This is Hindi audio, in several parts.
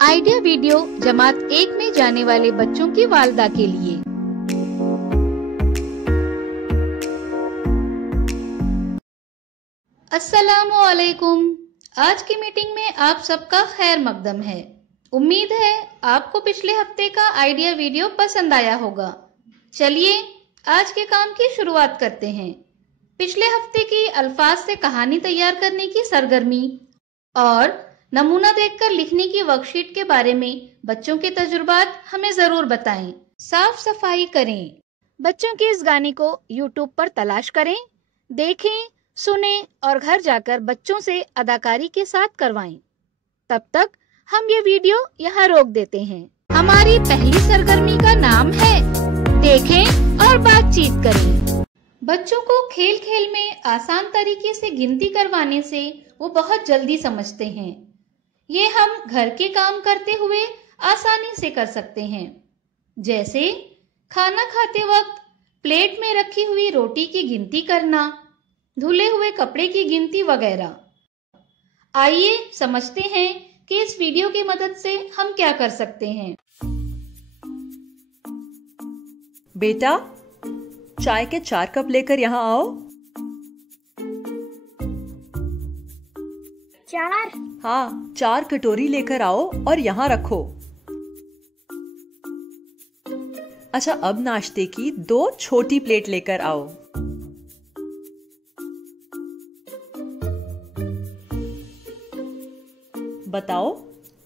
आइडिया वीडियो जमात 1 में जाने वाले बच्चों की वालिदा के लिए। अस्सलामु अलैकुम। आज की मीटिंग में आप सबका खैर मकदम है। उम्मीद है आपको पिछले हफ्ते का आइडिया वीडियो पसंद आया होगा। चलिए आज के काम की शुरुआत करते हैं। पिछले हफ्ते की अल्फाज से कहानी तैयार करने की सरगर्मी और नमूना देखकर लिखने की वर्कशीट के बारे में बच्चों के तजुर्बात हमें जरूर बताएं। साफ सफाई करें। बच्चों के इस गाने को YouTube पर तलाश करें, देखें, सुने और घर जाकर बच्चों से अदाकारी के साथ करवाएं। तब तक हम ये वीडियो यहाँ रोक देते हैं। हमारी पहली सरगर्मी का नाम है देखें और बातचीत करें। बच्चों को खेल खेल में आसान तरीके से गिनती करवाने से वो बहुत जल्दी समझते हैं। ये हम घर के काम करते हुए आसानी से कर सकते हैं, जैसे खाना खाते वक्त प्लेट में रखी हुई रोटी की गिनती करना, धुले हुए कपड़े की गिनती वगैरह। आइए समझते हैं कि इस वीडियो की मदद से हम क्या कर सकते हैं। बेटा, चाय के 4 कप लेकर यहाँ आओ। 4? हाँ, 4 कटोरी लेकर आओ और यहाँ रखो। अच्छा, अब नाश्ते की 2 छोटी प्लेट लेकर आओ। बताओ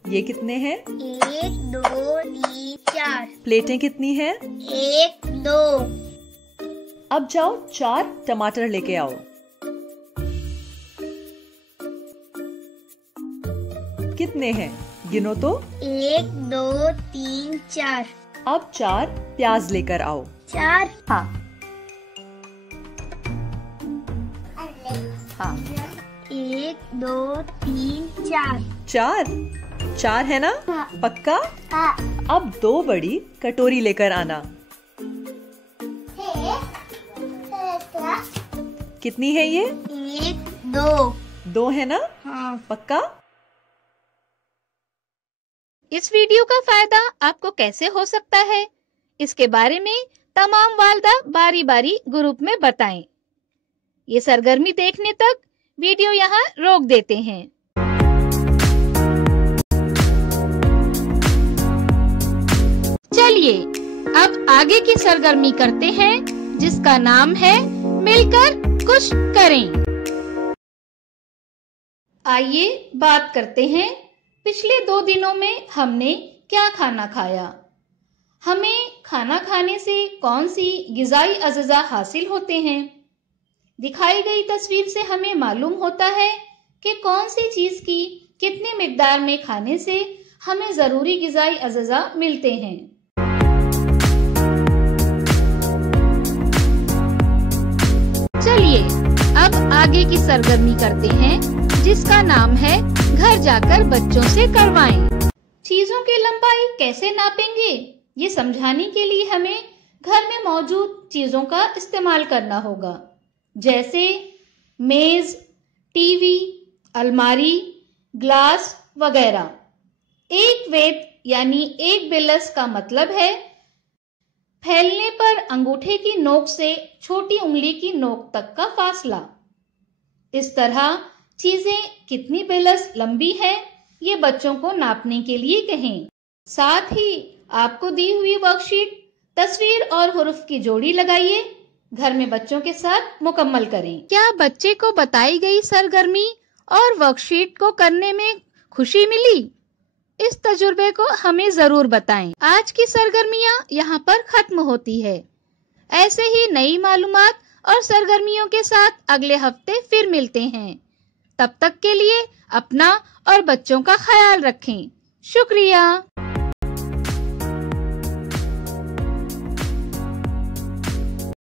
ये कितने हैं? 1 2 3 4। प्लेटें कितनी हैं? 1 2। अब जाओ 4 टमाटर लेके आओ। कितने हैं? गिनो तो। 1 2 3 4। अब 4 प्याज लेकर आओ। 4? हाँ हाँ। 1 2 3 4। 4 है ना? हाँ। पक्का? हाँ। अब 2 बड़ी कटोरी लेकर आना। कितनी है ये? 1 2। 2 है ना? हाँ। पक्का? इस वीडियो का फायदा आपको कैसे हो सकता है, इसके बारे में तमाम वालिदा बारी बारी ग्रुप में बताएं। ये सरगर्मी देखने तक वीडियो यहाँ रोक देते हैं। चलिए अब आगे की सरगर्मी करते हैं, जिसका नाम है मिलकर कुछ करें। आइए बात करते हैं पिछले 2 दिनों में हमने क्या खाना खाया। हमें खाना खाने से कौन सी गिज़ाई अज़्ज़ा हासिल होते हैं। दिखाई गई तस्वीर से हमें मालूम होता है कि कौन सी चीज की कितनी मिकदार में खाने से हमें जरूरी गिज़ाई अज़्ज़ा मिलते हैं। चलिए अब आगे की सरगर्मी करते हैं, जिसका नाम है घर जाकर बच्चों से करवाएं। चीजों की लंबाई कैसे नापेंगे, ये समझाने के लिए हमें घर में मौजूद चीजों का इस्तेमाल करना होगा, जैसे मेज, टीवी, अलमारी, ग्लास वगैरह। 1 वेत यानी 1 बिलस का मतलब है फैलने पर अंगूठे की नोक से छोटी उंगली की नोक तक का फासला। इस तरह चीजें कितनी बिलस लंबी है ये बच्चों को नापने के लिए कहें। साथ ही आपको दी हुई वर्कशीट तस्वीर और हुरूफ की जोड़ी लगाइए, घर में बच्चों के साथ मुकम्मल करें। क्या बच्चे को बताई गई सरगर्मी और वर्कशीट को करने में खुशी मिली? इस तजुर्बे को हमें जरूर बताएं। आज की सरगर्मियां यहाँ पर खत्म होती है। ऐसे ही नई मालूमात और सरगर्मियों के साथ अगले हफ्ते फिर मिलते हैं। तब तक के लिए अपना और बच्चों का ख्याल रखें। शुक्रिया।